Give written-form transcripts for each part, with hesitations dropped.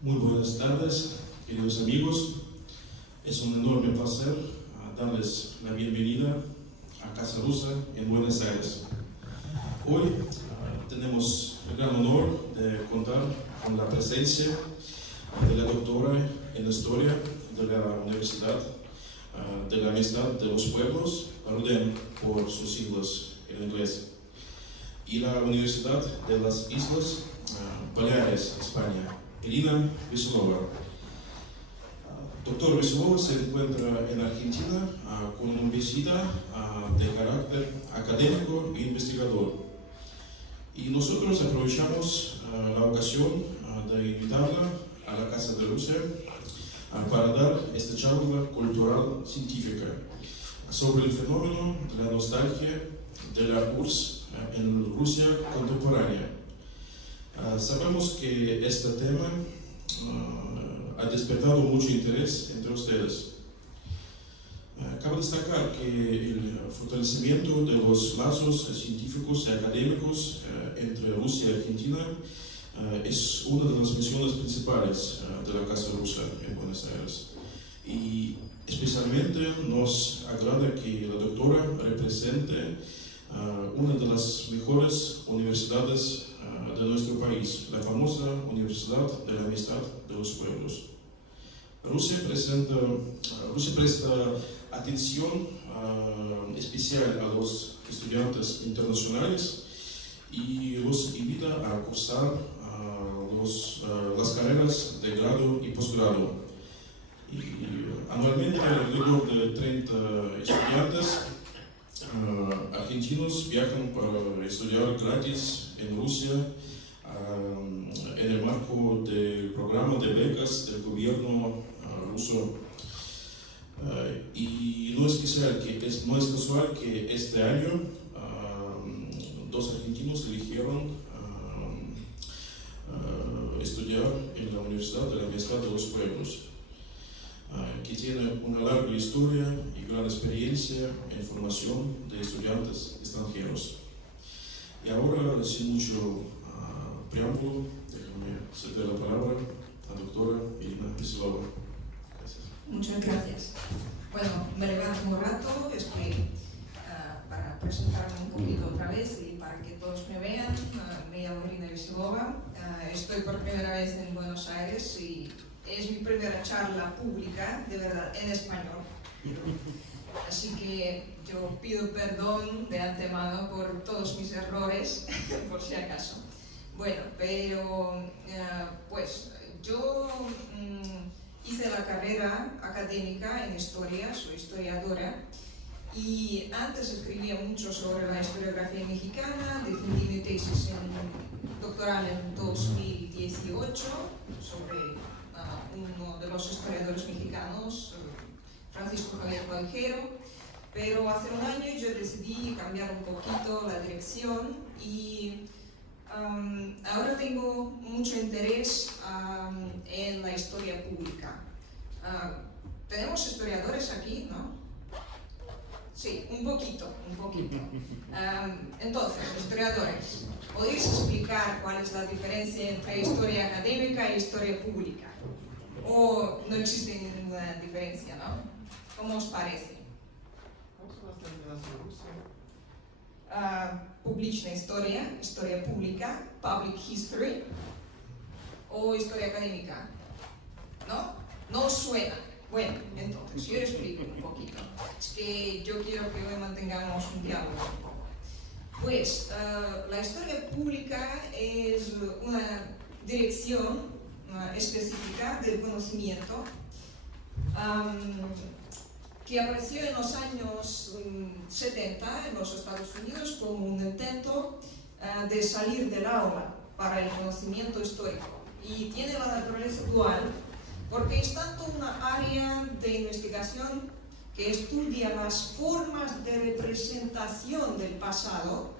Muy buenas tardes, queridos amigos. Es un enorme placer darles la bienvenida a Casa Rusa en Buenos Aires. Hoy tenemos el gran honor de contar con la presencia de la doctora en Historia de la Universidad de la Amistad de los Pueblos, RUDEM por sus siglas en inglés, y la Universidad de las Islas Baleares, España, Irina Veselova. Doctor Veselova se encuentra en Argentina con una visita de carácter académico e investigador. Y nosotros aprovechamos la ocasión de invitarla a la Casa de Rusia para dar esta charla cultural científica sobre el fenómeno de la nostalgia de la URSS en Rusia contemporánea. Sabemos que este tema ha despertado mucho interés entre ustedes. Cabe destacar que el fortalecimiento de los lazos científicos y académicos entre Rusia y Argentina es una de las misiones principales de la Casa Rusa en Buenos Aires. Y especialmente nos agrada que la doctora represente una de las mejores universidades de nuestro país, la famosa Universidad de la Amistad de los Pueblos. Rusia presta atención especial a los estudiantes internacionales y los invita a cursar las carreras de grado y posgrado. Y anualmente alrededor de 30 estudiantes argentinos viajan para estudiar gratis en Rusia en el marco del programa de becas del gobierno ruso. Y no es casual que este año dos argentinos eligieron estudiar en la Universidad de la Amistad de los Pueblos, que tiene una larga historia y gran experiencia en formación de estudiantes extranjeros. Y ahora, sin mucho preámbulo, déjame ceder la palabra a la doctora Irina Veselova. Gracias. Muchas gracias. Bueno, me levanto un rato, es que para presentarme un poquito otra vez y para que todos me vean, me llamo Irina Veselova, estoy por primera vez en Buenos Aires y es mi primera charla pública, de verdad, en español. Así que yo pido perdón de antemano por todos mis errores, por si acaso. Bueno, pero pues yo hice la carrera académica en historia, soy historiadora, y antes escribía mucho sobre la historiografía mexicana, defendí mi tesis doctoral en 2018 sobre uno de los historiadores mexicanos, Francisco Javier Pajero, pero hace un año yo decidí cambiar un poquito la dirección y ahora tengo mucho interés en la historia pública. Tenemos historiadores aquí, ¿no? Sí, un poquito. Entonces, historiadores, ¿podéis explicar cuál es la diferencia entre historia académica e historia pública? ¿O no existe ninguna diferencia, no? ¿Cómo os parece? Публичная история, historia pública, public history, o historia académica, ¿no? ¿No os suena? Bueno, entonces yo les explico un poquito. Es que yo quiero que hoy mantengamos un diálogo un poco. Pues la historia pública es una dirección específica del conocimiento que apareció en los años 70 en los Estados Unidos como un intento de salir del aula para el conocimiento histórico. Y tiene la naturaleza dual porque es tanto una área de investigación que estudia las formas de representación del pasado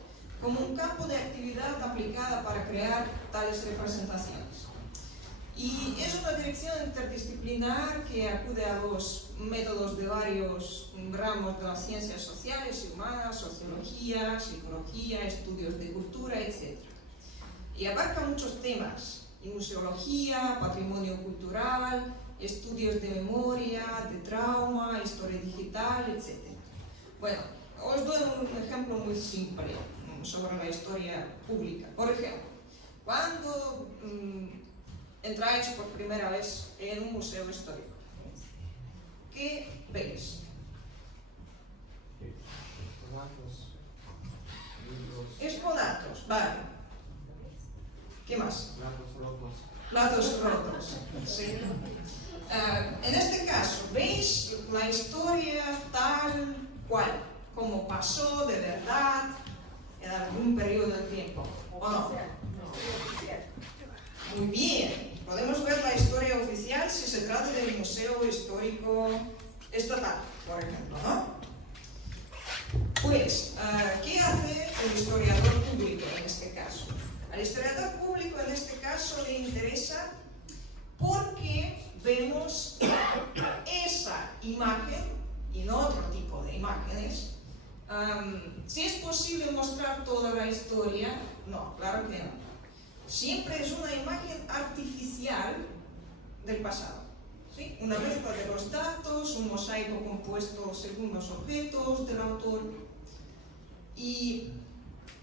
como un campo de actividad aplicada para crear tales representaciones. Y es una dirección interdisciplinar que acude a los métodos de varios ramos de las ciencias sociales y humanas, sociología, psicología, estudios de cultura, etc. Y abarca muchos temas, y museología, patrimonio cultural, estudios de memoria, de trauma, historia digital, etc. Bueno, os doy un ejemplo muy simple sobre la historia pública. Por ejemplo, cuando entráis por primera vez en un museo histórico, ¿qué veis? Exponatos, vale. ¿Qué más? Platos rotos. Sí. En este caso, ¿veis la historia tal cual, como pasó de verdad en algún periodo de tiempo? ¿O no? Muy bien. Podemos ver la historia oficial si se trata del Museo Histórico Estatal, por ejemplo, ¿no? Pues, ¿qué hace el historiador público en este caso? Al historiador público en este caso le interesa porque vemos esa imagen y no otro tipo de imágenes. Si es posible mostrar toda la historia, no, claro que no. Siempre es una imagen artificial del pasado. ¿Sí? Una mezcla de los datos, un mosaico compuesto según los objetos del autor. Y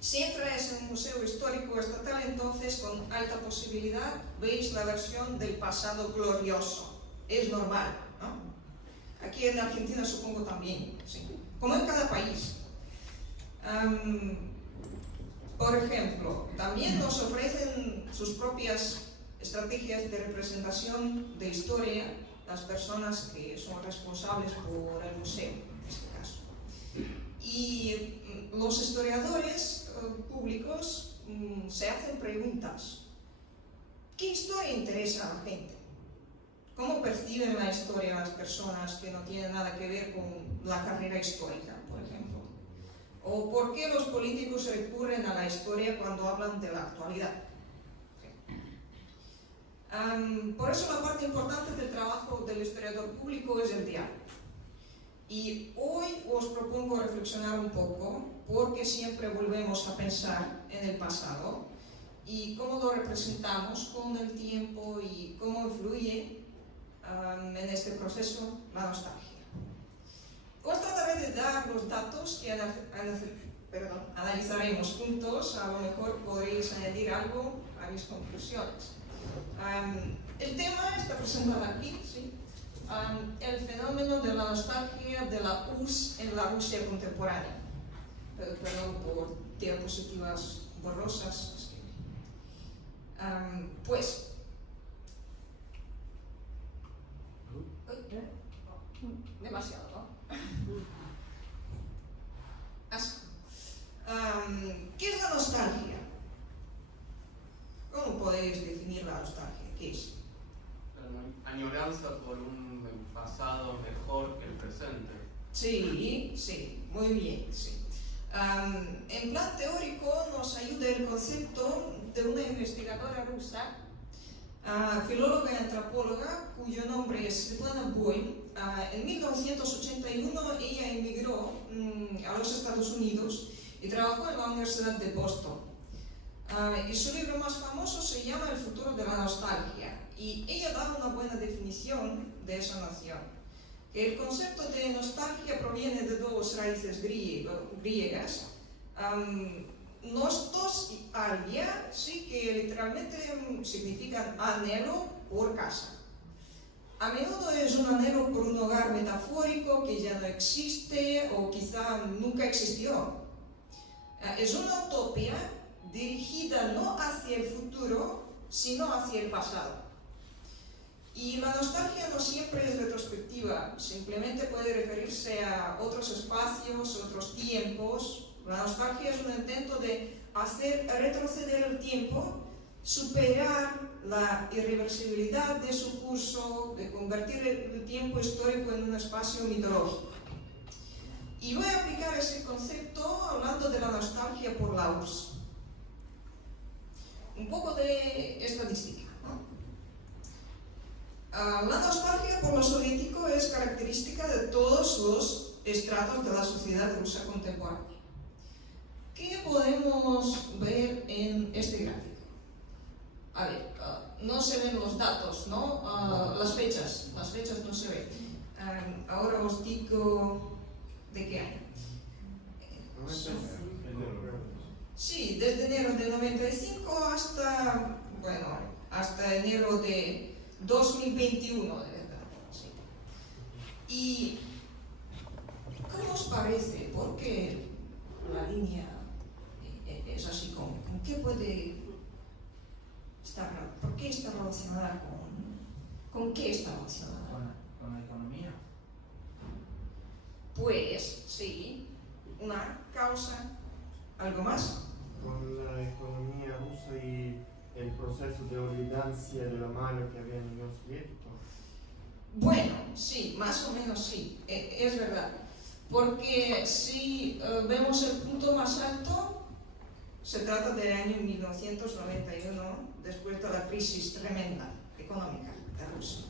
si entráis en un museo histórico estatal, entonces con alta posibilidad veis la versión del pasado glorioso. Es normal, ¿no? Aquí en Argentina supongo también, ¿sí? Como en cada país. Por ejemplo, también nos ofrecen sus propias estrategias de representación de historia las personas que son responsables por el museo, en este caso. Y los historiadores públicos se hacen preguntas. ¿Qué historia interesa a la gente? ¿Cómo perciben la historia las personas que no tienen nada que ver con la carrera histórica, por ejemplo? ¿O por qué los políticos recurren a la historia cuando hablan de la actualidad? Por eso la parte importante del trabajo del historiador público es el diálogo. Y hoy os propongo reflexionar un poco, porque siempre volvemos a pensar en el pasado y cómo lo representamos con el tiempo y cómo influye en este proceso la nostalgia. Os trataré de dar los datos que analizaremos juntos. A lo mejor podréis añadir algo a mis conclusiones. El tema está presentado aquí, ¿sí? El fenómeno de la nostalgia de la URSS en la Rusia contemporánea. Perdón por diapositivas borrosas. Pues, demasiado, ¿no? Así. ¿Qué es la nostalgia? ¿Cómo podéis definir la nostalgia? ¿Qué es? Añoranza por un pasado mejor que el presente. Sí, sí, muy bien, sí. En plan teórico nos ayuda el concepto de una investigadora rusa, filóloga y antropóloga, cuyo nombre es Svetlana Boym. En 1981 ella emigró a los Estados Unidos y trabajó en la Universidad de Boston. Y su libro más famoso se llama El futuro de la nostalgia. Y ella da una buena definición de esa noción. Que el concepto de nostalgia proviene de dos raíces griegas. Nostos y algia, sí, que literalmente significan anhelo por casa. A menudo es un anhelo por un hogar metafórico que ya no existe o quizá nunca existió. Es una utopía dirigida no hacia el futuro, sino hacia el pasado. Y la nostalgia no siempre es retrospectiva, simplemente puede referirse a otros espacios, otros tiempos. La nostalgia es un intento de hacer retroceder el tiempo, superar la irreversibilidad de su curso, de convertir el tiempo histórico en un espacio mitológico. Y voy a aplicar ese concepto hablando de la nostalgia por la URSS. Un poco de estadística, ¿no? La nostalgia por lo soviético es característica de todos los estratos de la sociedad rusa contemporánea. ¿Qué podemos ver en este gráfico? A ver, se ven los datos, ¿no? Las fechas no se ven. Ahora os digo de qué año. Sí, desde enero de 95 hasta, bueno, hasta enero de 2021, de verdad. Sí. ¿Y cómo os parece? ¿Por qué la línea es así? ¿Con qué puede estar? ¿Por qué está relacionada con qué está relacionada? Con la economía. Pues sí, una causa, algo más. Con la economía rusa y el proceso de olvidancia de la mano que había en la Unión Soviética. Bueno, sí, más o menos sí, es verdad. Porque si vemos el punto más alto, se trata del año 1991, después de la crisis tremenda económica de Rusia.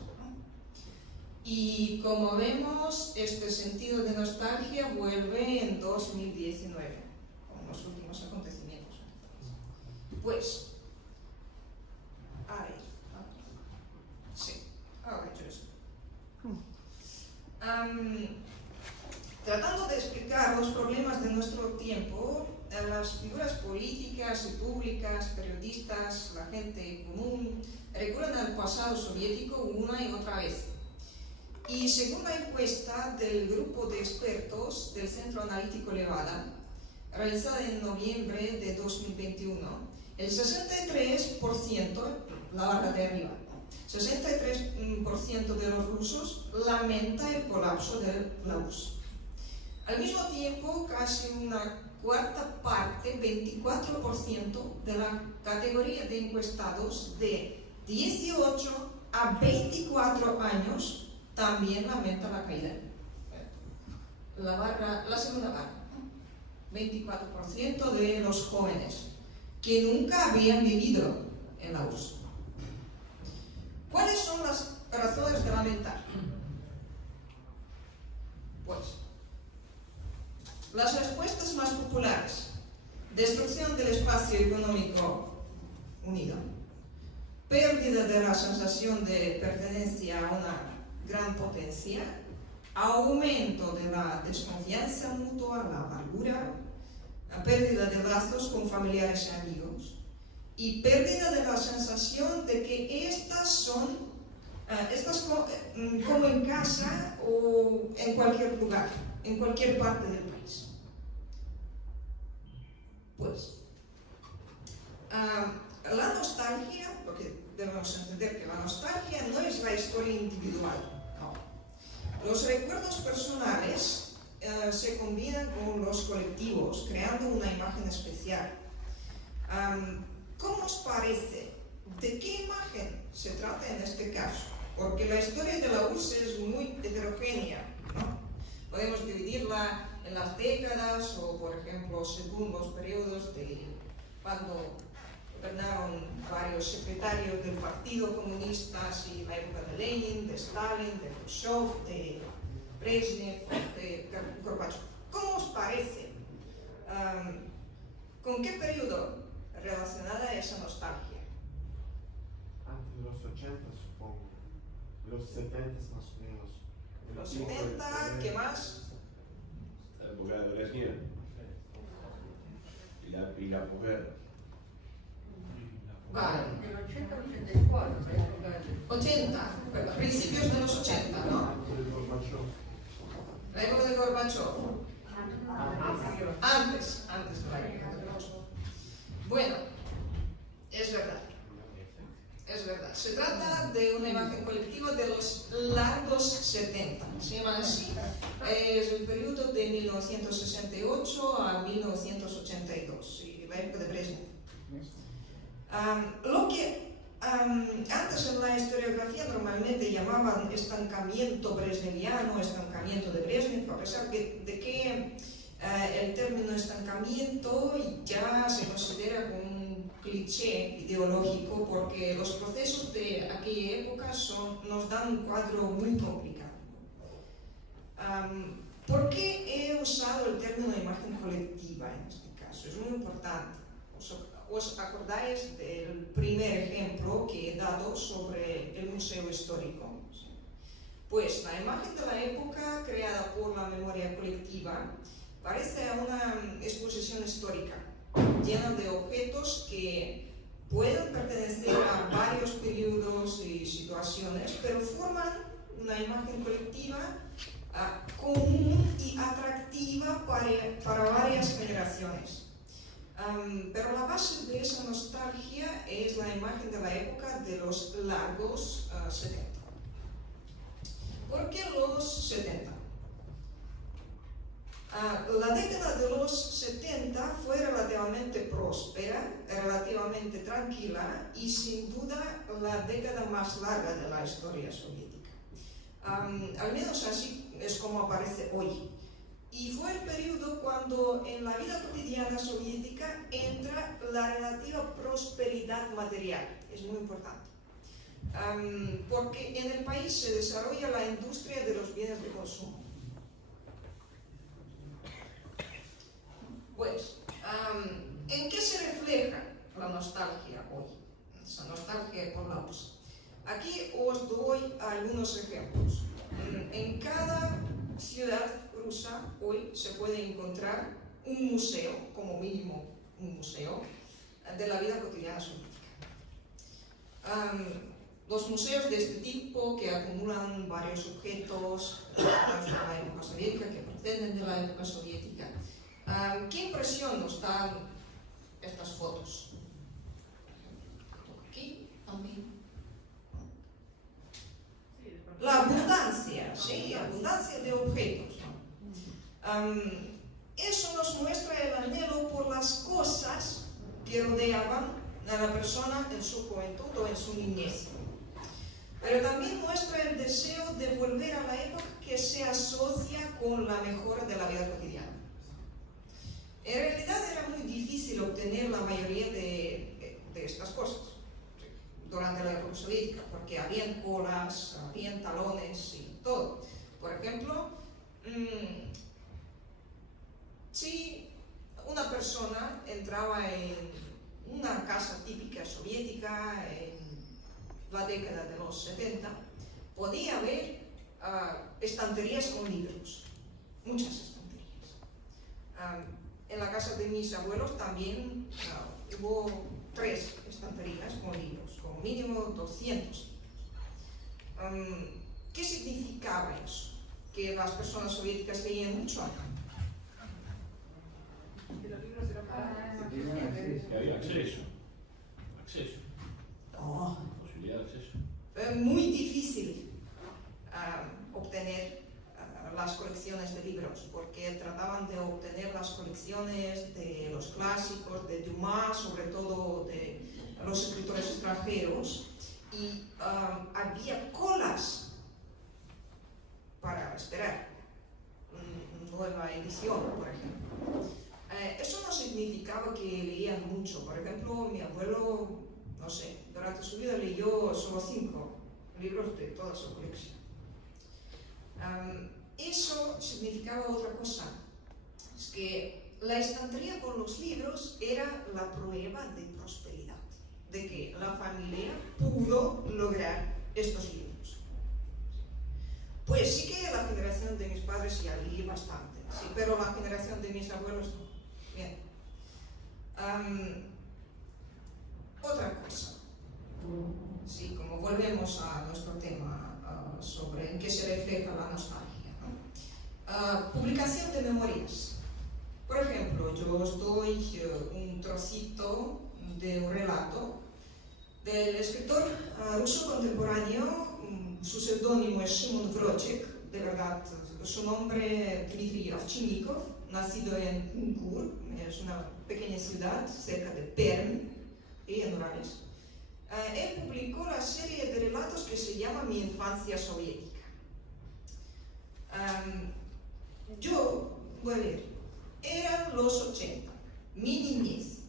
Y como vemos, este sentido de nostalgia vuelve en 2019, con los últimos acontecimientos. Pues, a ver, sí, ahora yo esto. Tratando de explicar los problemas de nuestro tiempo, las figuras políticas y públicas, periodistas, la gente común, recurren al pasado soviético una y otra vez. Y según la encuesta del grupo de expertos del Centro Analítico Levada, realizada en noviembre de 2021, el 63%, la barra de arriba, 63% de los rusos lamenta el colapso de la URSS. Al mismo tiempo, casi una cuarta parte, 24% de la categoría de encuestados de 18 a 24 años también lamenta la caída. La segunda barra, 24% de los jóvenes que nunca habían vivido en la URSS. ¿Cuáles son las razones de lamentar? Pues, las respuestas más populares: destrucción del espacio económico unido, pérdida de la sensación de pertenencia a una gran potencia, aumento de la desconfianza mutua, la amargura, la pérdida de lazos con familiares y amigos, y pérdida de la sensación de que estas son como en casa o en cualquier lugar, en cualquier parte del país. Pues, la nostalgia, porque debemos entender que la nostalgia no es la historia individual, no. Los recuerdos personales se combinan con los colectivos, creando una imagen especial. ¿Cómo os parece? ¿De qué imagen se trata en este caso? Porque la historia de la URSS es muy heterogénea, ¿no? Podemos dividirla en las décadas o, por ejemplo, según los periodos de cuando gobernaron varios secretarios del Partido Comunista, y la época de Lenin, de Stalin, de Khrushchev, de Brezhnev, de Gorbachev. ¿Cómo os parece? ¿Con qué periodo relacionada esa nostalgia? Antes de los 80, supongo. Los 70 más o menos. Los 70, ¿qué más? La época de Brezhnev y la posguerra. Vale. Del 80 al 84, 80, principios de los 80, ¿no? La época de Gorbachev. Antes de la época de Gorbachev. Bueno, es verdad. Se trata de una imagen colectiva de los largos 70. Se llama así. Es el periodo de 1968 a 1982, y la época de Brezhnev. Lo que antes en la historiografía normalmente llamaban estancamiento brezhneviano, estancamiento de Brezhnev, a pesar de que el término estancamiento ya se considera como un cliché ideológico, porque los procesos de aquella época nos dan un cuadro muy complicado. ¿Por qué he usado el término imagen colectiva en este caso? Es muy importante. os acordáis del primer ejemplo que he dado sobre el museo histórico. Pues la imagen de la época creada por la memoria colectiva parece una exposición histórica, llena de objetos que pueden pertenecer a varios periodos y situaciones, pero forman una imagen colectiva común y atractiva para varias generaciones. Pero la base de esa nostalgia es la imagen de la época de los largos 70. ¿Por qué los 70? La década de los 70 fue relativamente próspera, relativamente tranquila y sin duda la década más larga de la historia soviética. Al menos así es como aparece hoy. Y fue el periodo cuando en la vida cotidiana soviética entra la relativa prosperidad material. Es muy importante. Porque en el país se desarrolla la industria de los bienes de consumo. Pues, ¿en qué se refleja la nostalgia hoy? Esa nostalgia por la USA. Aquí os doy algunos ejemplos. En cada ciudad rusa hoy se puede encontrar un museo, como mínimo un museo, de la vida cotidiana soviética. Los museos de este tipo, que acumulan varios objetos de la época soviética, que proceden de la época soviética. ¿Qué impresión nos dan estas fotos? Aquí también. La abundancia, ¿sí? Abundancia de objetos. Eso nos muestra el anhelo por las cosas que rodeaban a la persona en su juventud o en su niñez. Pero también muestra el deseo de volver a la época que se asocia con la mejora de la vida cotidiana. En realidad era muy difícil obtener la mayoría de estas cosas durante la época soviética, porque habían colas, habían talones y todo. Por ejemplo, si una persona entraba en una casa típica soviética en la década de los 70, podía haber estanterías con libros, muchas estanterías. En la casa de mis abuelos también hubo 3 estanterías con libros, como mínimo 200. ¿Qué significaba eso? Que las personas soviéticas leían mucho. Que los libros eran para Que había acceso. No. Posibilidad de acceso. Fue muy difícil obtener las colecciones de libros, porque trataban de obtener las colecciones de los clásicos, de Dumas, sobre todo de los escritores extranjeros, y había colas para esperar una nueva edición, por ejemplo. Eso no significaba que leían mucho. Por ejemplo, mi abuelo, no sé, durante su vida leyó solo 5 libros de toda su colección. Eso significaba otra cosa, es que la estantería con los libros era la prueba de prosperidad, de que la familia pudo lograr estos libros. Pues sí que la generación de mis padres ya leía bastante, sí, pero la generación de mis abuelos no. Bien. Otra cosa, sí, como volvemos a nuestro tema sobre en qué se refleja la nostalgia. Publicación de memorias. Por ejemplo, yo os doy un trocito de un relato del escritor ruso contemporáneo. Su seudónimo es Shimon Vrochek, de verdad, su nombre Dmitry Ovchinnikov, nacido en Unkur, es una pequeña ciudad cerca de Perm y en Urales. Él publicó la serie de relatos que se llama Mi infancia soviética. Eran los 80, mi niñez.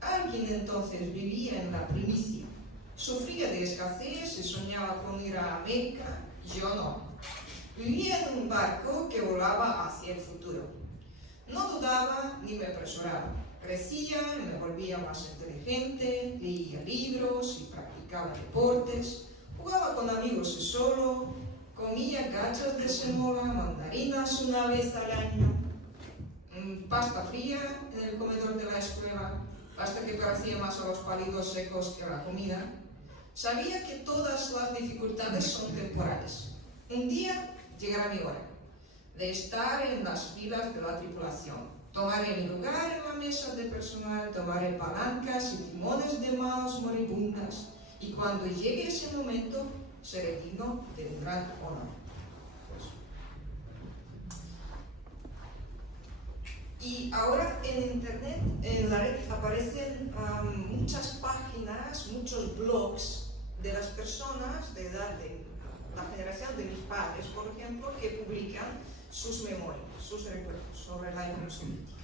Alguien entonces vivía en la primicia, sufría de escasez y soñaba con ir a América, yo no. Vivía en un barco que volaba hacia el futuro. No dudaba ni me apresuraba. Crecía, me volvía más inteligente, leía libros y practicaba deportes, jugaba con amigos y solo, comía gachas de semola, mandarinas una vez al año, pasta fría en el comedor de la escuela, hasta que parecía más a los palitos secos que a la comida. Sabía que todas las dificultades son temporales. Un día llegará mi hora de estar en las filas de la tripulación. Tomaré mi lugar en la mesa de personal, tomaré palancas y timones de manos moribundas, y cuando llegue ese momento, seré digno de un gran honor. Y ahora en internet, en la red, aparecen muchas páginas, muchos blogs de las personas de edad de la generación de mis padres, por ejemplo, que publican sus memorias, sus recuerdos sobre la Unión Soviética.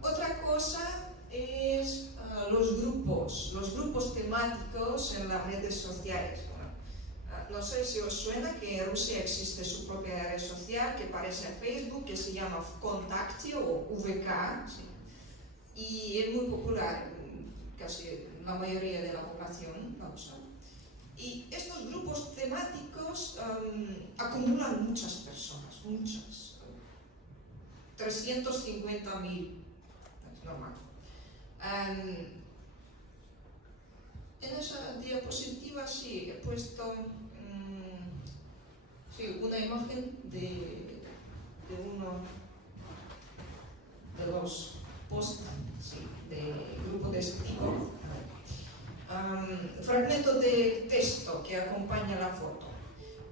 Otra cosa es los grupos temáticos en las redes sociales. No sé si os suena que en Rusia existe su propia red social que parece a Facebook, que se llama Vkontakte o VK, ¿sí? Y es muy popular, casi la mayoría de la población la usa. Y estos grupos temáticos acumulan muchas personas, muchas. 350.000, es normal. En esa diapositiva sí he puesto una imagen de uno de los posts del grupo de este tipo. Fragmento de texto que acompaña la foto.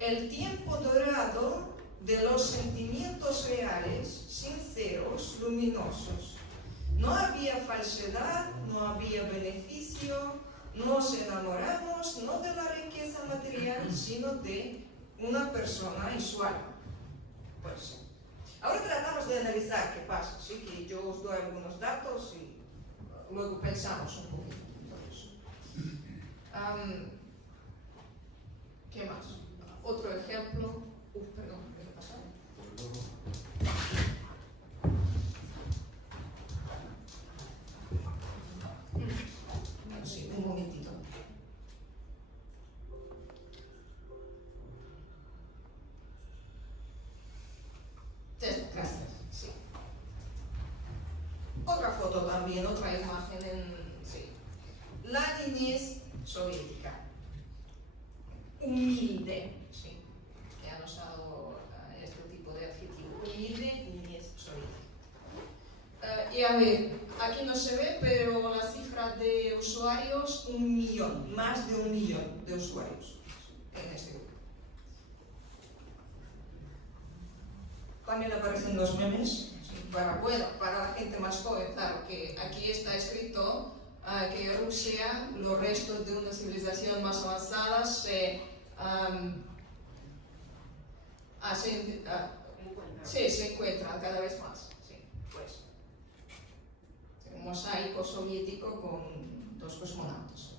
El tiempo dorado de los sentimientos reales, sinceros, luminosos. No había falsedad, no había beneficio, nos enamoramos no de la riqueza material, sino de una persona y su alma. Pues sí. Ahora tratamos de analizar qué pasa, ¿sí? Que yo os doy algunos datos y luego pensamos un poquito en todo eso. ¿Qué más? Otro ejemplo. Perdón, ¿qué ha pasado? Sí, un momentito. Gracias. Sí. Otra foto también, otra imagen sí. La niñez soviética. Humilde, sí. Que han usado este tipo de adjetivo. Humilde, niñez soviética. Y a ver, aquí no se ve, pero la cifra de usuarios, 1 millón, más de 1 millón de usuarios en este grupo. También aparecen los memes, para la gente más joven, claro, que aquí está escrito que Rusia, los restos de una civilización más avanzada se encuentran cada vez más. Sí, pues. Un mosaico soviético con 2 cosmonautas.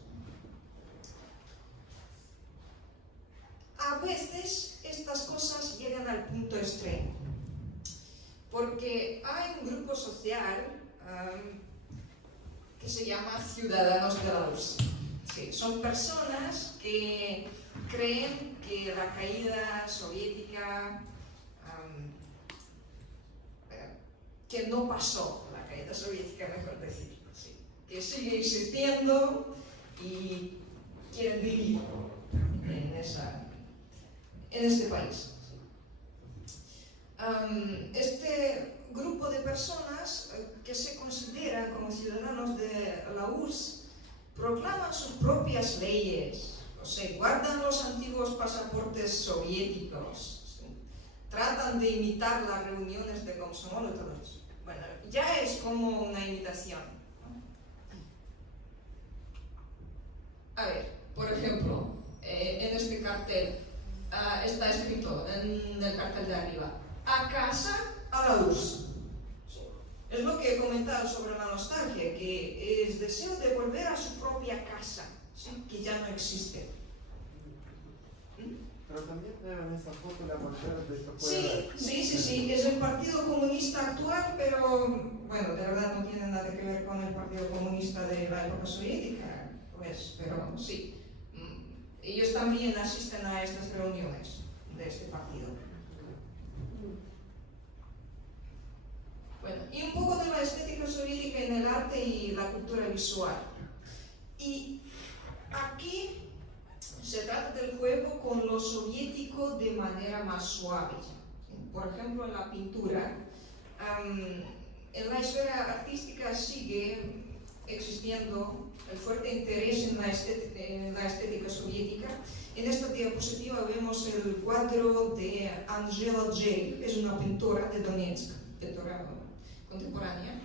A veces estas cosas llegan al punto extremo, porque hay un grupo social que se llama Ciudadanos de la URSS. Sí, son personas que creen que la caída soviética, que no pasó, la caída soviética, mejor decir, sí, que sigue existiendo y quieren vivir en este país. Este grupo de personas que se consideran como ciudadanos de la URSS proclaman sus propias leyes, o sea, guardan los antiguos pasaportes soviéticos, ¿sí? Tratan de imitar las reuniones de Komsomol y todo eso. Bueno, ya es como una imitación, ¿no? A ver, por ejemplo, en este cartel está escrito en el cartel de arriba: a casa, a la URSS. Es lo que he comentado sobre la nostalgia, que es deseo de volver a su propia casa, ¿sí? Que ya no existe. Pero también en esa foto la bandera de Sí, Capoeira. sí, es el Partido Comunista actual, pero bueno, de verdad no tiene nada que ver con el Partido Comunista de la época soviética, pues, pero sí. Ellos también asisten a estas reuniones de este partido. Bueno, y un poco de la estética soviética en el arte y la cultura visual. Y aquí se trata del juego con lo soviético de manera más suave. Por ejemplo, en la pintura, en la esfera artística sigue existiendo el fuerte interés en la estética soviética. En esta diapositiva vemos el cuadro de Angela Jay, es una pintora de Donetsk, pintora contemporánea.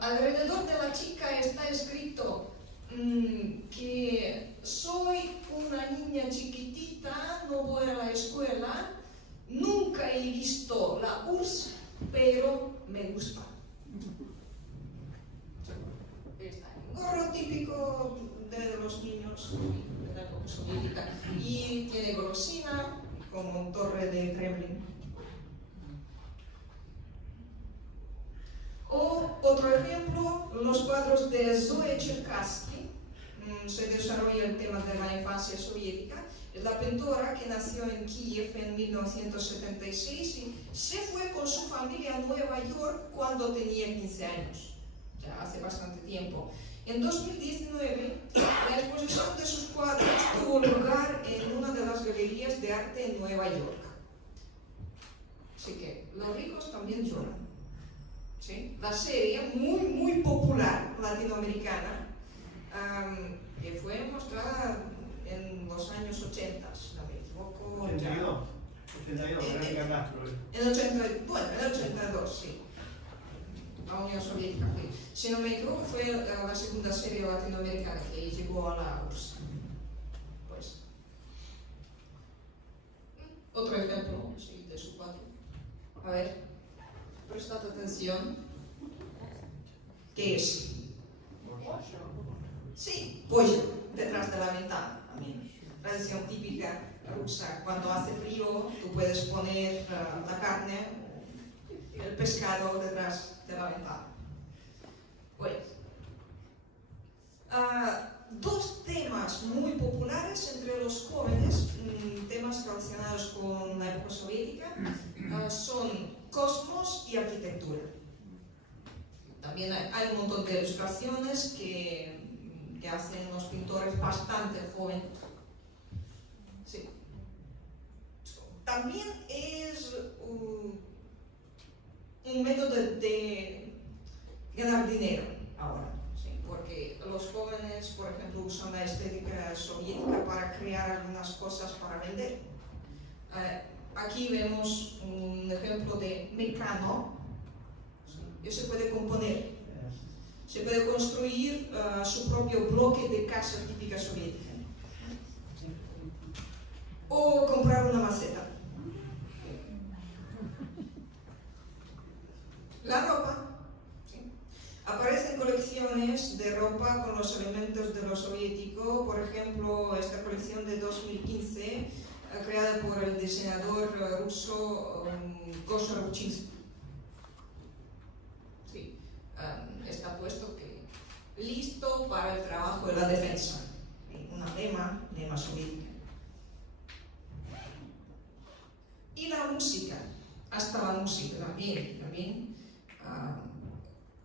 Alrededor de la chica está escrito que soy una niña chiquitita, no voy a la escuela, nunca he visto la URSS, pero me gusta. Está el gorro típico de los niños de la época soviética y tiene golosina como torre de Kremlin. O otro ejemplo, los cuadros de Zoe Cherkassky. Se desarrolla el tema de la infancia soviética. Es la pintora que nació en Kiev en 1976 y se fue con su familia a Nueva York cuando tenía 15 años, ya hace bastante tiempo. En 2019, la exposición de sus cuadros tuvo lugar en una de las galerías de arte en Nueva York. Así que los ricos también lloran. ¿Sí? La serie muy popular latinoamericana que fue mostrada en los años 80, si no me equivoco. 82, 82, era que hablaste. En el 82, sí. La Unión Soviética fue. Si no me equivoco, fue la segunda serie latinoamericana que llegó a la URSS. Pues. Otro ejemplo, sí, de su cuadro. A ver, prestad atención. ¿Qué es? Sí, pollo, detrás de la ventana también. Tradición típica rusa. Cuando hace frío, tú puedes poner la carne, el pescado detrás de la ventana. Pues, dos temas muy populares entre los jóvenes, temas relacionados con la época soviética, son cosmos y arquitectura. También hay un montón de ilustraciones que hacen los pintores bastante jóvenes. Sí. También es un método de ganar dinero ahora, ¿sí? Porque los jóvenes, por ejemplo, usan la estética soviética para crear algunas cosas para vender. Aquí vemos un ejemplo de Mecano. ¿Sí? Se puede componer, se puede construir su propio bloque de casa típica soviética. O comprar una maceta. La ropa. ¿Sí? Aparecen colecciones de ropa con los elementos de lo soviético. Por ejemplo, esta colección de 2015, creada por el diseñador ruso Gosha Rubchinsky. Sí. Está puesto que listo para el trabajo de la defensa. Una lema soviética. Y la música, hasta la música también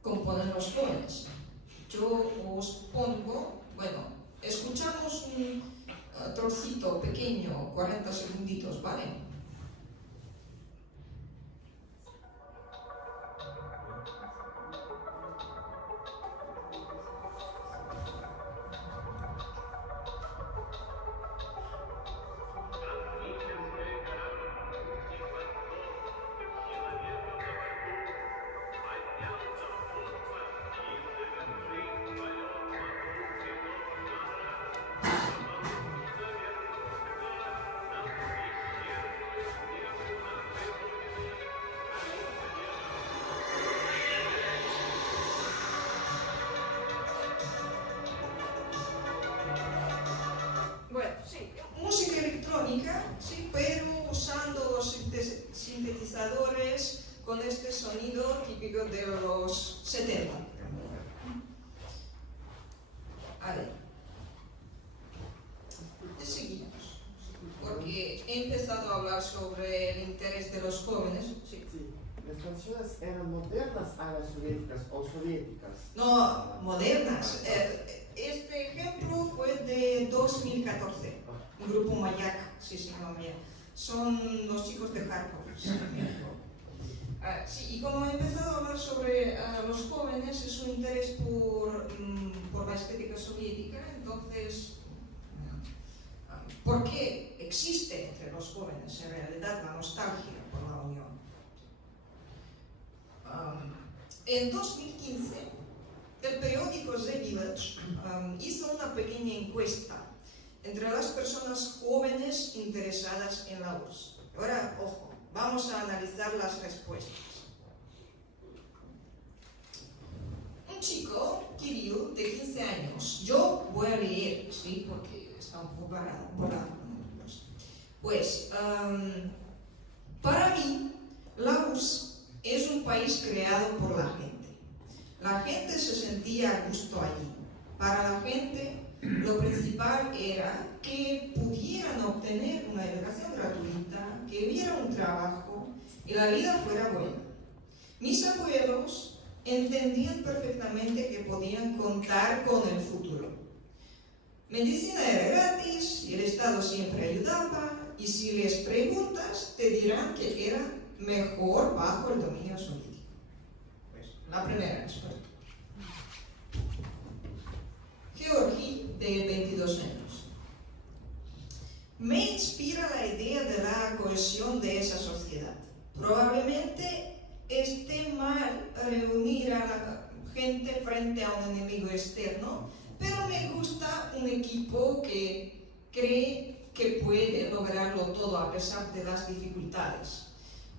componen los jóvenes. Yo os pongo, escuchamos un trocito pequeño, 40 segunditos, ¿vale? electrónica, sí, pero usando los sintetizadores con este sonido típico de los 70. A ver, seguimos, porque he empezado a hablar sobre el interés de los jóvenes. Sí. Sí, las canciones eran modernas a las soviéticas o soviéticas. No, modernas. Este ejemplo fue de 2014. Un grupo Mayak, sí se llama Mayak. Son los chicos de hardcore. Sí, y como he empezado a hablar sobre los jóvenes, es un interés por la estética soviética, entonces, ¿por qué existe entre los jóvenes en realidad la nostalgia por la Unión? En 2015, el periódico The Village hizo una pequeña encuesta entre las personas jóvenes interesadas en la URSS. Ahora, ojo, vamos a analizar las respuestas. Un chico, Kirill, de 15 años, yo voy a leer, ¿sí? Porque está un poco borrado. Pues, para mí, la URSS es un país creado por la gente. La gente se sentía a gusto allí. Para la gente, lo principal era que pudieran obtener una educación gratuita, que hubiera un trabajo y la vida fuera buena. Mis abuelos entendían perfectamente que podían contar con el futuro. Medicina era gratis y el Estado siempre ayudaba, y si les preguntas, te dirán que era mejor bajo el dominio soviético. Pues, la primera respuesta. Georgi, de 22 años. Me inspira la idea de la cohesión de esa sociedad. Probablemente esté mal reunir a la gente frente a un enemigo externo, pero me gusta un equipo que cree que puede lograrlo todo a pesar de las dificultades.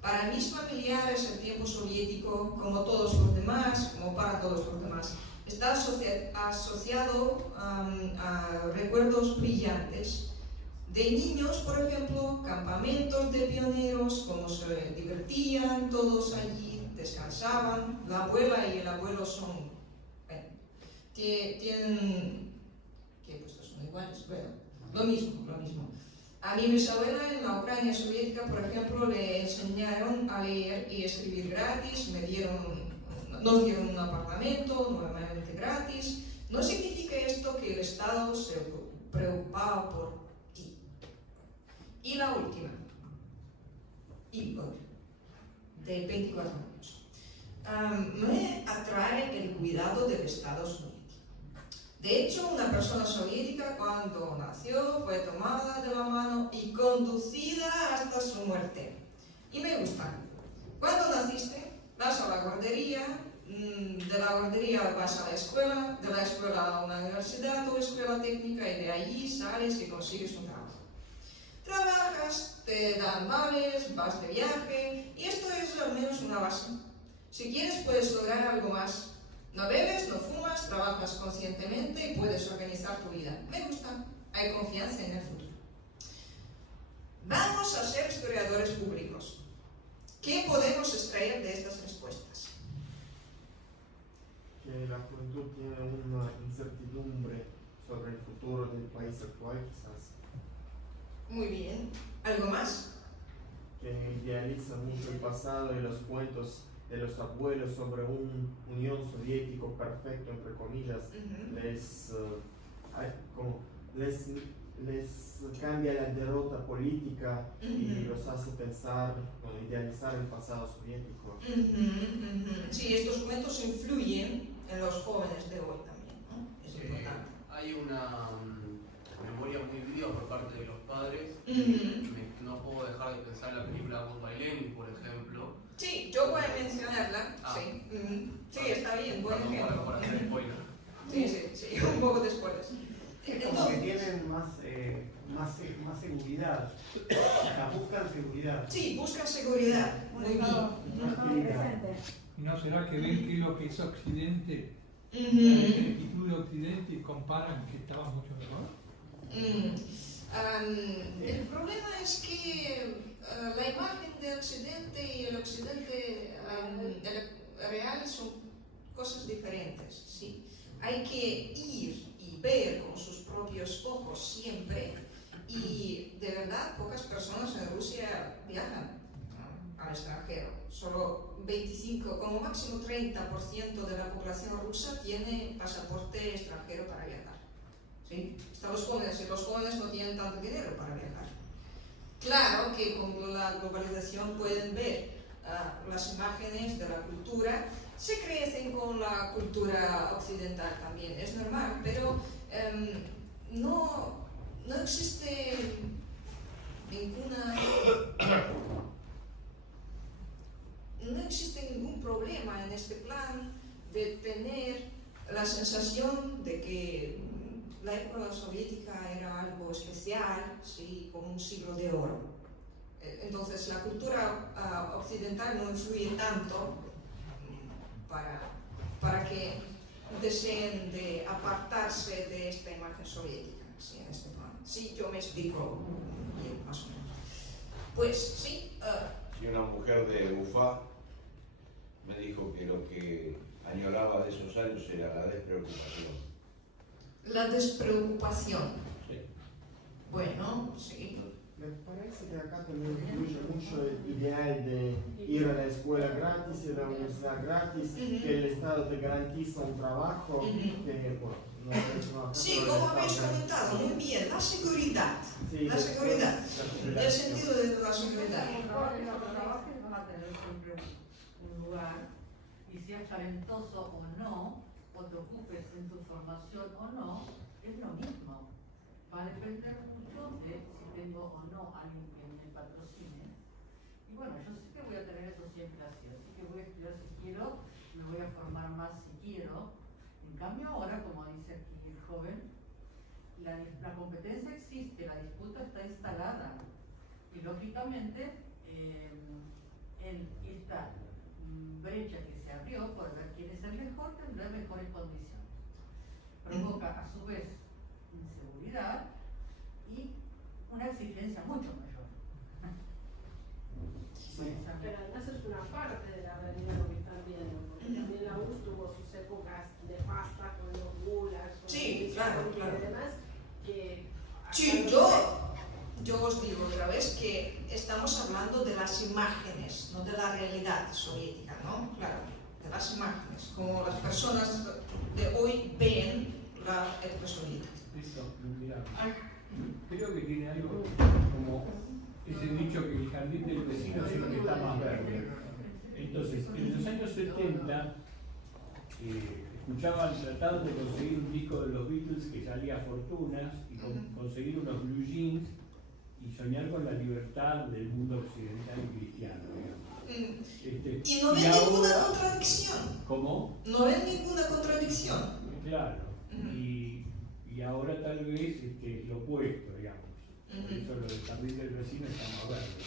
Para mis familiares, el tiempo soviético, como todos los demás, como para todos los demás, está asociado a recuerdos brillantes de niños, por ejemplo, campamentos de pioneros, cómo se divertían todos allí, descansaban. La abuela y el abuelo son, tienen, ¿qué puestos son iguales? Bueno, lo mismo. A mi bisabuela en la Ucrania soviética, por ejemplo, le enseñaron a leer y escribir gratis, nos dieron un apartamento normalmente gratis. No significa esto que el Estado se preocupaba por ti. Y la última, Igor, de 24 años. Me atrae el cuidado del Estado soviético. De hecho, una persona soviética cuando nació fue tomada de la mano y conducida hasta su muerte. Y me gusta. Cuando naciste, vas a la guardería, de la guardería vas a la escuela, de la escuela a una universidad o escuela técnica y de allí sales y consigues un trabajo. Trabajas, te dan vales, vas de viaje y esto es al menos una base. Si quieres puedes lograr algo más. No bebes, no fumas, trabajas conscientemente y puedes organizar tu vida. Me gusta, hay confianza en el futuro. Vamos a ser historiadores públicos. ¿Qué podemos extraer de estas respuestas? Que la juventud tiene una incertidumbre sobre el futuro del país actual, quizás. Muy bien. ¿Algo más? Que idealiza mucho el pasado y los cuentos de los abuelos sobre un Unión Soviético perfecto, entre comillas, les cambia la derrota política y los hace pensar, idealizar el pasado soviético. Sí, estos cuentos influyen en los jóvenes de hoy también, ¿no? Es importante. Hay una memoria muy viva por parte de los padres. No puedo dejar de pensar en la película Bailen, por ejemplo. Sí, yo voy a mencionarla. Sí, sí, está bien, buen ejemplo. Para hacer spoiler. Sí, un poco después. Como que tienen más seguridad, o sea, buscan seguridad. Sí, buscan seguridad. Muy bien. ¿No será que ven qué es lo que es Occidente, la actitud de Occidente y comparan que estaba mucho mejor? El problema es que la imagen de Occidente y el Occidente real son cosas diferentes. ¿Sí? Hay que ir y ver con sus propios ojos siempre, y de verdad pocas personas en Rusia viajan, ¿no?, al extranjero. Solo 25, como máximo 30% de la población rusa tiene pasaporte extranjero para viajar. ¿Sí? Están los jóvenes, y los jóvenes no tienen tanto dinero para viajar. Claro que con la globalización pueden ver las imágenes de la cultura, se crecen con la cultura occidental también, es normal, pero no existe ningún problema en este plan de tener la sensación de que la época soviética era algo especial, ¿sí?, como un siglo de oro. Entonces la cultura occidental no influye tanto para que deseen de apartarse de esta imagen soviética, ¿sí?, en este plan. Sí, yo me explico bien, más o menos. Pues sí. Si una mujer de Ufá me dijo que lo que añoraba de esos años era la despreocupación. La despreocupación. Sí. Bueno, sí. Me parece que acá también influye mucho el ideal de ir a la escuela gratis, ir a la universidad gratis, que el Estado te garantiza un trabajo, que bueno, no Sí, como habéis comentado, muy bien, la seguridad. Sí, La seguridad. El sentido de la Los seguridad. trabajos van a tener siempre un lugar, y seas talentoso o no, o te ocupes en tu formación o no, es lo mismo. Va a depender mucho de si tengo o no alguien que me patrocine. Y bueno, yo sé que voy a tener eso siempre así que voy a estudiar si quiero, me voy a formar más si quiero. En cambio ahora, como dice aquí el joven, la competencia existe, la disputa está instalada. Y lógicamente, en esta brecha que se abrió por ver quién es el mejor, tendrá mejores condiciones. Provoca a su vez inseguridad y una exigencia mucho mayor. Pero además es una parte de la realidad lo que están viendo, porque también la URSS tuvo sus épocas nefastas con los gulags, con Sí, claro, claro. y demás, que Sí, yo os digo otra vez que estamos hablando de las imágenes, no de la realidad soviética, ¿no? Claro, de las imágenes, como las personas de hoy ven la época soviética. Eso, mira, creo que tiene algo como ese dicho que el jardín del vecino siempre está más verde. Entonces, en los años 70 escuchaban, trataban de conseguir un disco de los Beatles que salía a fortunas y conseguir unos blue jeans y soñar con la libertad del mundo occidental y cristiano, digamos. Y no ven ninguna contradicción. ¿Cómo? No ven ninguna contradicción. Claro. Y ahora tal vez lo opuesto, digamos. Por eso lo del jardín del vecino está más verde.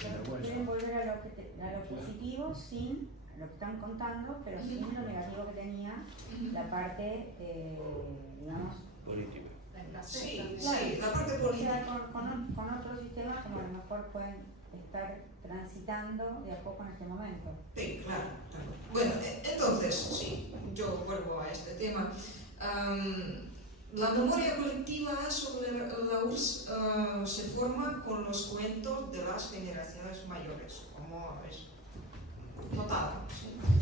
Pero bueno. Deben volver a lo positivo sin lo que están contando, pero sin lo negativo que tenía la parte, digamos, Política. Sí, claro, sí, la parte política. con otros sistemas como a lo mejor pueden estar transitando de a poco en este momento. Sí, claro, claro. Bueno, entonces, sí, yo vuelvo a este tema. La memoria colectiva sobre la URSS se forma con los cuentos de las generaciones mayores, como habéis notado,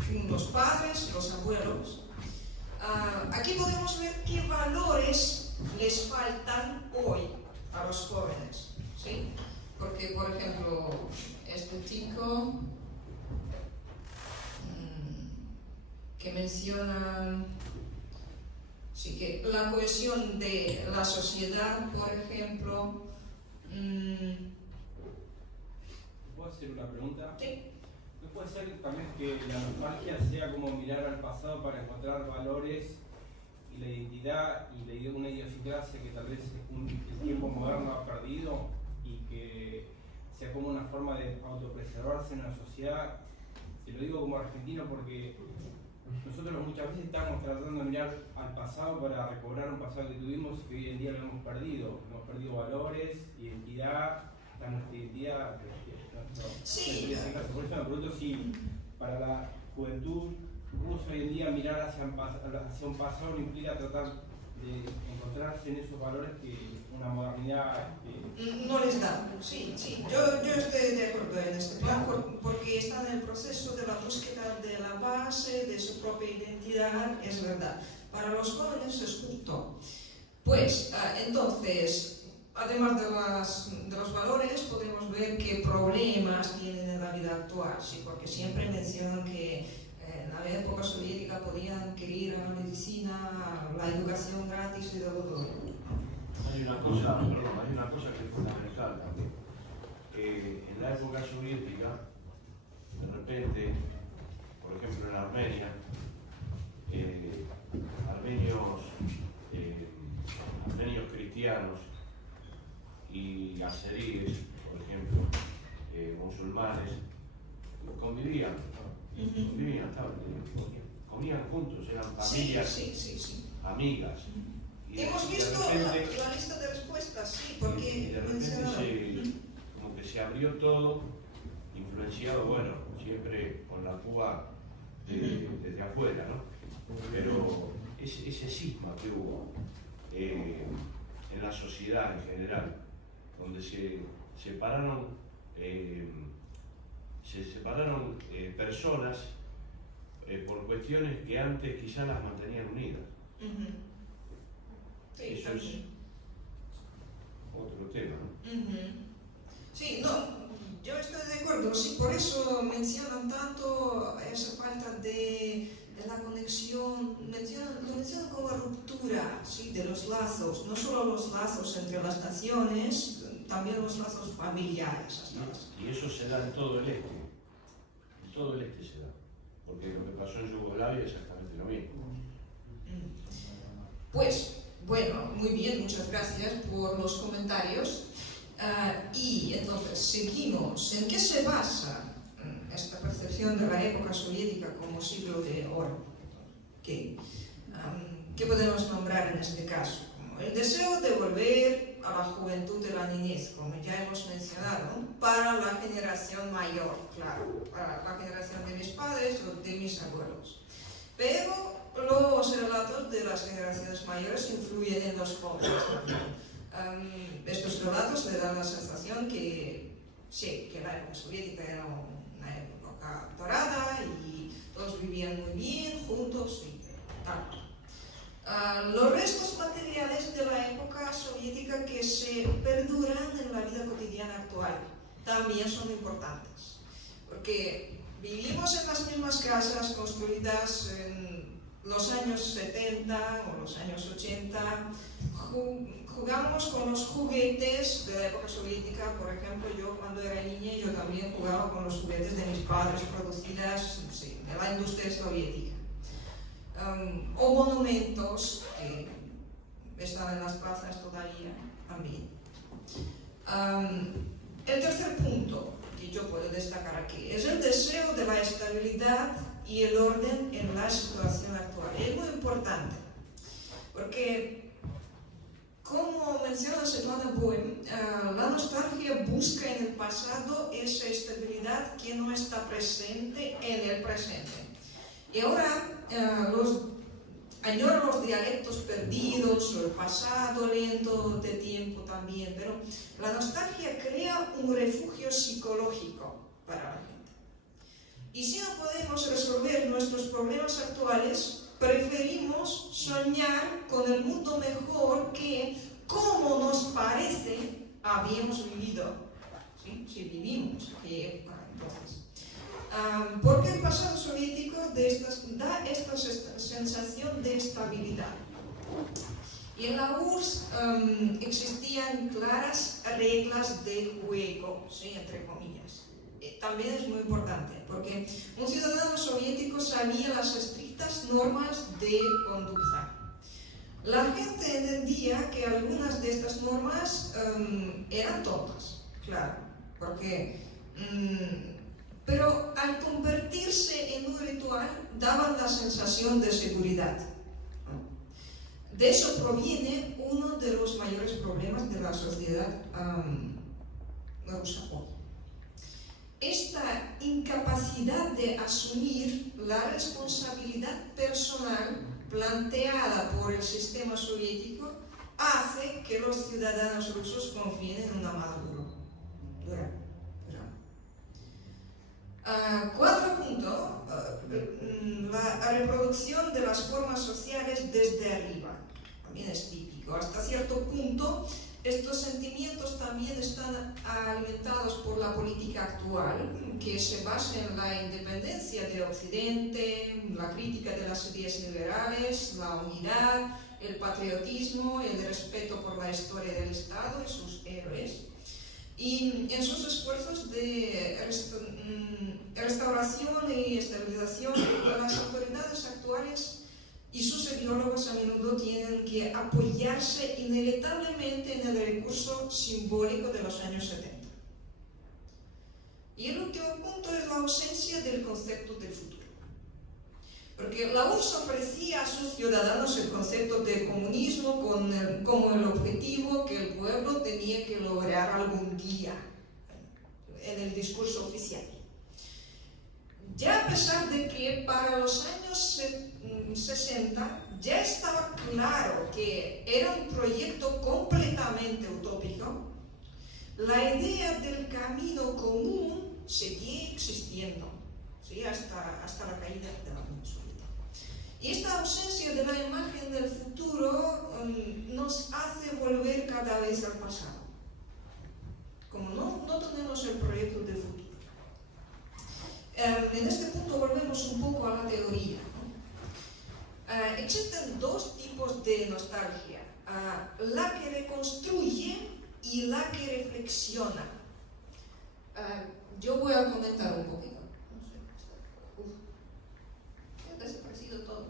¿sí? Los padres, los abuelos. Aquí podemos ver qué valores les faltan hoy a los jóvenes, ¿sí? Porque, por ejemplo, este chico que menciona que la cohesión de la sociedad, por ejemplo. ¿Puedo hacer una pregunta? Sí. ¿No puede ser también que la nostalgia sea como mirar al pasado para encontrar valores y la identidad y una idiosincrasia que tal vez el tiempo moderno ha perdido, y que sea como una forma de autopreservarse en la sociedad? Te lo digo como argentino porque nosotros muchas veces estamos tratando de mirar al pasado para recobrar un pasado que tuvimos que hoy en día lo hemos perdido. Hemos perdido valores, identidad, nuestra identidad. Sí. Por eso me pregunto si para la juventud, incluso hoy en día mirar hacia un pasado no implica tratar de encontrarse en esos valores que una modernidad no les da. Sí, sí. Yo estoy de acuerdo en este plan porque están en el proceso de la búsqueda de la base de su propia identidad, es verdad. Para los jóvenes es justo. Pues, entonces, además de los valores, podemos ver qué problemas tienen en la vida actual, ¿sí? Porque siempre mencionan que en la época soviética podían adquirir la medicina, la educación gratis y todo. Hay una cosa que es fundamental también. En la época soviética, de repente, por ejemplo en Armenia, armenios cristianos y azeríes, por ejemplo, musulmanes, convivían, comían juntos, eran familias amigas. Y hemos visto repente, la lista de respuestas, sí, porque de repente como que se abrió todo, influenciado, bueno, siempre con la Cuba desde afuera, ¿no? Pero ese cisma que hubo en la sociedad en general, donde se separaron personas por cuestiones que antes quizás las mantenían unidas. Sí, eso es otro tema, ¿no? Sí, no, yo estoy de acuerdo, sí, por eso mencionan tanto esa falta de la conexión, lo mencionan como ruptura, ¿sí? De los lazos, no solo los lazos entre las naciones, también los lazos familiares. Y eso se da en todo el este, se da, porque lo que pasó en Yugoslavia es exactamente lo mismo. Pues, bueno, muy bien, muchas gracias por los comentarios. Y entonces, seguimos. ¿En qué se basa esta percepción de la época soviética como siglo de oro? ¿Qué podemos nombrar en este caso? Como el deseo de volver a la juventud de la niñez, como ya hemos mencionado, para la generación mayor, claro, para la generación de mis padres o de mis abuelos. Pero los relatos de las generaciones mayores influyen en los jóvenes. Estos relatos le dan la sensación que sí, que la época soviética era una época dorada y todos vivían muy bien juntos y tal. Los restos materiales de la época soviética que se perduran en la vida cotidiana actual también son importantes, porque vivimos en las mismas casas construidas en los años 70 o los años 80, jugamos con los juguetes de la época soviética. Por ejemplo, yo cuando era niña yo también jugaba con los juguetes de mis padres producidas de la industria soviética. O monumentos que están en las plazas todavía también. El tercer punto que yo puedo destacar aquí es el deseo de la estabilidad y el orden en la situación actual. Es muy importante, porque, como menciona Svetlana Boym, la nostalgia busca en el pasado esa estabilidad que no está presente en el presente. Y ahora añora los dialectos perdidos, o el pasado lento de tiempo también, pero la nostalgia crea un refugio psicológico para la gente. Y si no podemos resolver nuestros problemas actuales, preferimos soñar con el mundo mejor que, como nos parece, habíamos vivido. ¿Sí? Si vivimos aquella época, entonces. Porque el pasado soviético da esta sensación de estabilidad. Y en la URSS existían claras reglas de juego, ¿sí? Entre comillas. También es muy importante, porque un ciudadano soviético sabía las estrictas normas de conducta. La gente entendía que algunas de estas normas eran tontas, claro, porque pero al convertirse en un ritual daban la sensación de seguridad. De eso proviene uno de los mayores problemas de la sociedad rusa hoy. Esta incapacidad de asumir la responsabilidad personal planteada por el sistema soviético hace que los ciudadanos rusos confíen en una mano dura. Cuarto punto, la reproducción de las formas sociales desde arriba. También es típico. Hasta cierto punto, estos sentimientos también están alimentados por la política actual, que se basa en la independencia de Occidente, la crítica de las ideas liberales, la unidad, el patriotismo, el respeto por la historia del Estado y sus héroes. Y en sus esfuerzos de restauración y estabilización, las autoridades actuales y sus ideólogos a menudo tienen que apoyarse inevitablemente en el recurso simbólico de los años 70. Y el último punto es la ausencia del concepto del futuro. Porque la URSS ofrecía a sus ciudadanos el concepto de comunismo como el objetivo que el pueblo tenía que lograr algún día en el discurso oficial. Ya a pesar de que para los años 60 ya estaba claro que era un proyecto completamente utópico, la idea del camino común seguía existiendo, ¿sí? hasta la caída de la Unión Soviética. Y esta ausencia de la imagen del futuro nos hace volver cada vez al pasado. Como no tenemos el proyecto del futuro. En este punto volvemos un poco a la teoría, ¿no? Existen dos tipos de nostalgia, la que reconstruye y la que reflexiona. Yo voy a comentar un poquito. Ha desaparecido todo.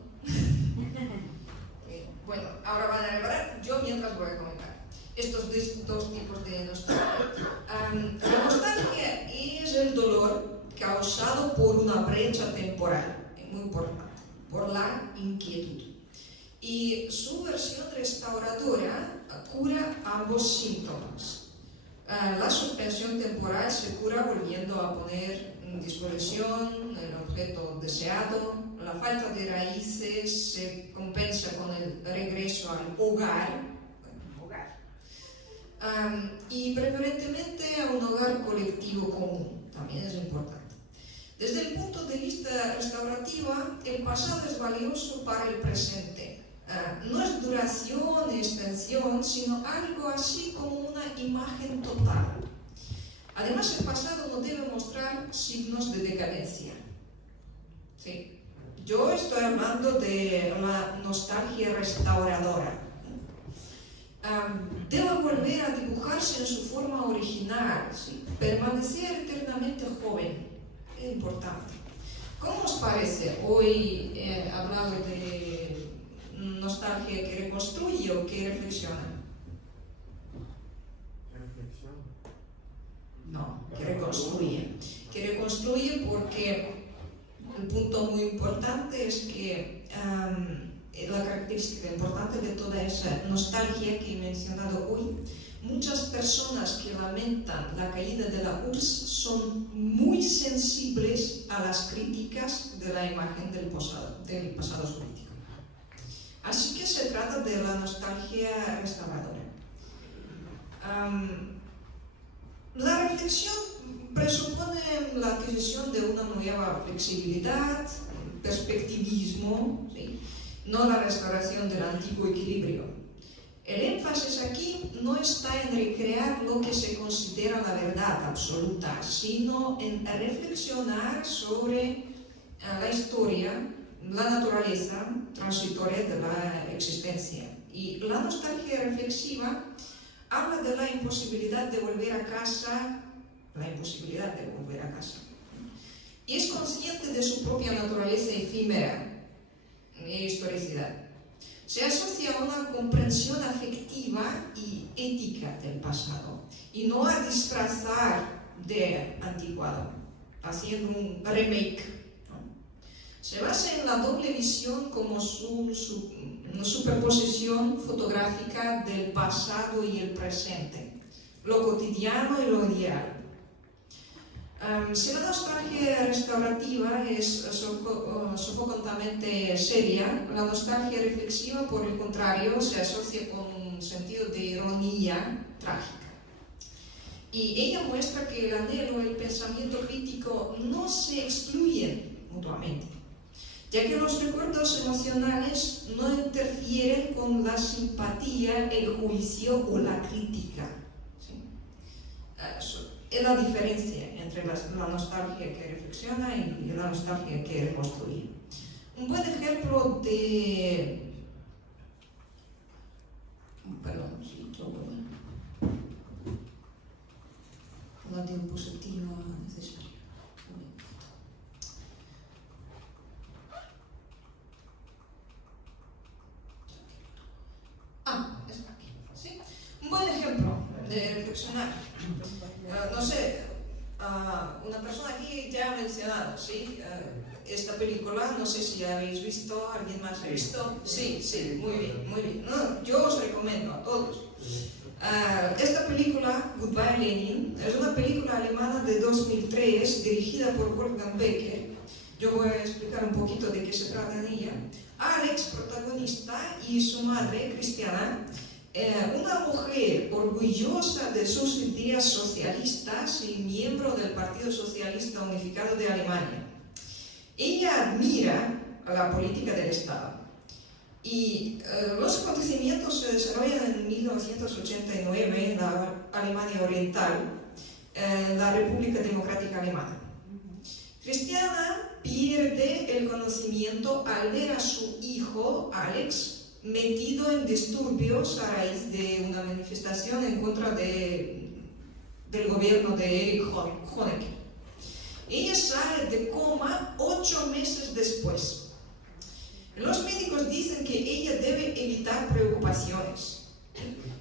Bueno, ahora van a lembrar, yo mientras voy a comentar estos dos tipos de nostalgia. La nostalgia es el dolor causado por una brecha temporal, muy importante, por la inquietud. Y su versión restauradora cura ambos síntomas. La suspensión temporal se cura volviendo a poner en disposición el objeto deseado. La falta de raíces se compensa con el regreso al hogar. Y preferentemente a un hogar colectivo común, también es importante. Desde el punto de vista restaurativo, el pasado es valioso para el presente. No es duración y extensión, sino algo así como una imagen total. Además, el pasado no debe mostrar signos de decadencia. ¿Sí? Yo estoy hablando de la nostalgia restauradora. Debe volver a dibujarse en su forma original, ¿sí? Permanecer eternamente joven. Es importante. ¿Cómo os parece? Hoy he hablado de nostalgia que reconstruye o que reflexiona. Reflexión. No, que reconstruye. Que reconstruye porque el punto muy importante es que la característica importante de toda esa nostalgia que he mencionado hoy, muchas personas que lamentan la caída de la URSS son muy sensibles a las críticas de la imagen del pasado soviético. Así que se trata de la nostalgia restauradora. La reflexión presupone la adquisición de una nueva flexibilidad, perspectivismo, ¿sí? No la restauración del antiguo equilibrio. El énfasis aquí no está en recrear lo que se considera la verdad absoluta, sino en reflexionar sobre la historia, la naturaleza transitoria de la existencia. Y la nostalgia reflexiva habla de la imposibilidad de volver a casa, y es consciente de su propia naturaleza efímera e historicidad. Se asocia a una comprensión afectiva y ética del pasado y no a disfrazar de anticuado. haciendo un remake. Se basa en la doble visión como una superposición fotográfica del pasado y el presente, lo cotidiano y lo ideal. Si la nostalgia restaurativa es sofocantamente seria, la nostalgia reflexiva, por el contrario, se asocia con un sentido de ironía trágica. Y ella muestra que el anhelo y el pensamiento crítico no se excluyen mutuamente, ya que los recuerdos emocionales no interfieren con la simpatía, el juicio o la crítica. ¿Sí? Es la diferencia entre la nostalgia que reflexiona y la nostalgia que reconstruye. Un buen ejemplo de... Perdón, sí, la diapositiva necesaria. Está aquí. ¿Sí? Un buen ejemplo de reflexionar. No sé, una persona aquí ya ha mencionado, ¿sí? Esta película, no sé si habéis visto, ¿alguien más ha visto? Sí, muy bien, muy bien. No, yo os recomiendo a todos. Esta película, Goodbye Lenin, es una película alemana de 2003 dirigida por Wolfgang Becker. Yo voy a explicar un poquito de qué se trata en ella. Alex, protagonista, y su madre, Cristiana, una mujer orgullosa de sus ideas socialistas y miembro del Partido Socialista Unificado de Alemania. Ella admira a la política del Estado. Y los acontecimientos se desarrollan en 1989 en la Alemania Oriental, en la República Democrática Alemana. Cristiana pierde el conocimiento al ver a su hijo, Alex, metido en disturbios a raíz de una manifestación en contra del gobierno de Erich Honecker. Ella sale de coma 8 meses después. Los médicos dicen que ella debe evitar preocupaciones.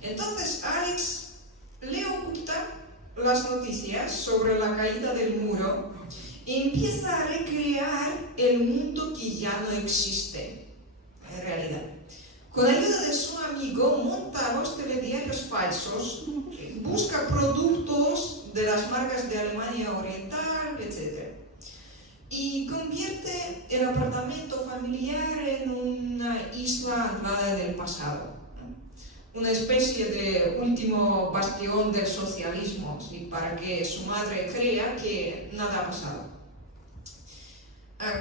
Entonces Alex le oculta las noticias sobre la caída del muro y empieza a recrear el mundo que ya no existe en realidad. Con ayuda de su amigo monta los telediarios falsos, busca productos de las marcas de Alemania Oriental, etc. Y convierte el apartamento familiar en una isla anclada en el pasado, ¿no? Una especie de último bastión del socialismo, ¿sí? Para que su madre crea que nada ha pasado.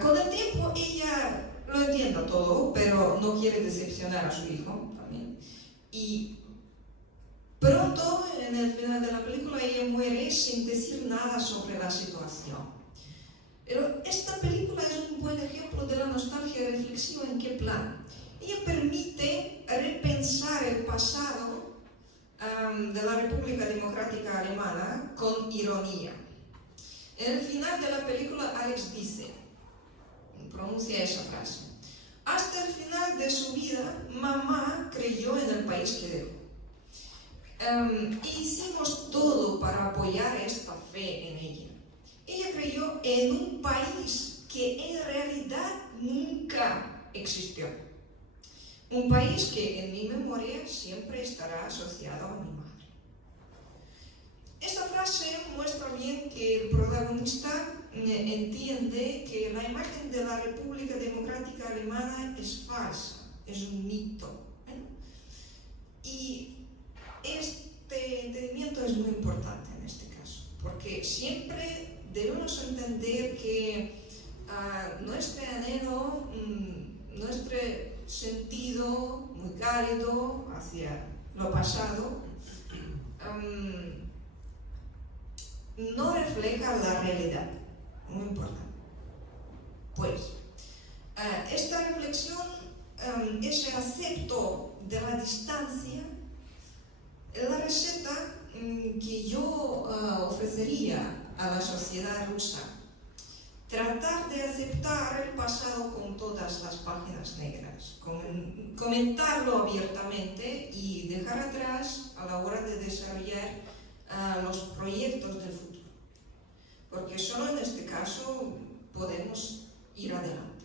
Con el tiempo ella lo entiende todo, pero no quiere decepcionar a su hijo también. Y pronto, en el final de la película, ella muere sin decir nada sobre la situación. Pero esta película es un buen ejemplo de la nostalgia reflexiva. ¿En qué plan? Ella permite repensar el pasado de la República Democrática Alemana con ironía. En el final de la película, Alex dice, pronuncia esa frase: hasta el final de su vida, mamá creyó en el país que dejó. Hicimos todo para apoyar esta fe en ella. Ella creyó en un país que en realidad nunca existió. Un país que en mi memoria siempre estará asociado a mi madre. Esta frase muestra bien que el protagonista entiende que la imagen de la República Democrática Alemana es falsa, es un mito. Y este entendimiento es muy importante en este caso, porque siempre debemos entender que nuestro anhelo, nuestro sentido muy cálido hacia lo pasado, no refleja la realidad. Muy importante. Pues, esta reflexión, ese acepto de la distancia, es la receta que yo ofrecería a la sociedad rusa. Tratar de aceptar el pasado con todas las páginas negras, comentarlo abiertamente y dejar atrás a la hora de desarrollar los proyectos del futuro. porque solo en este caso podemos ir adelante.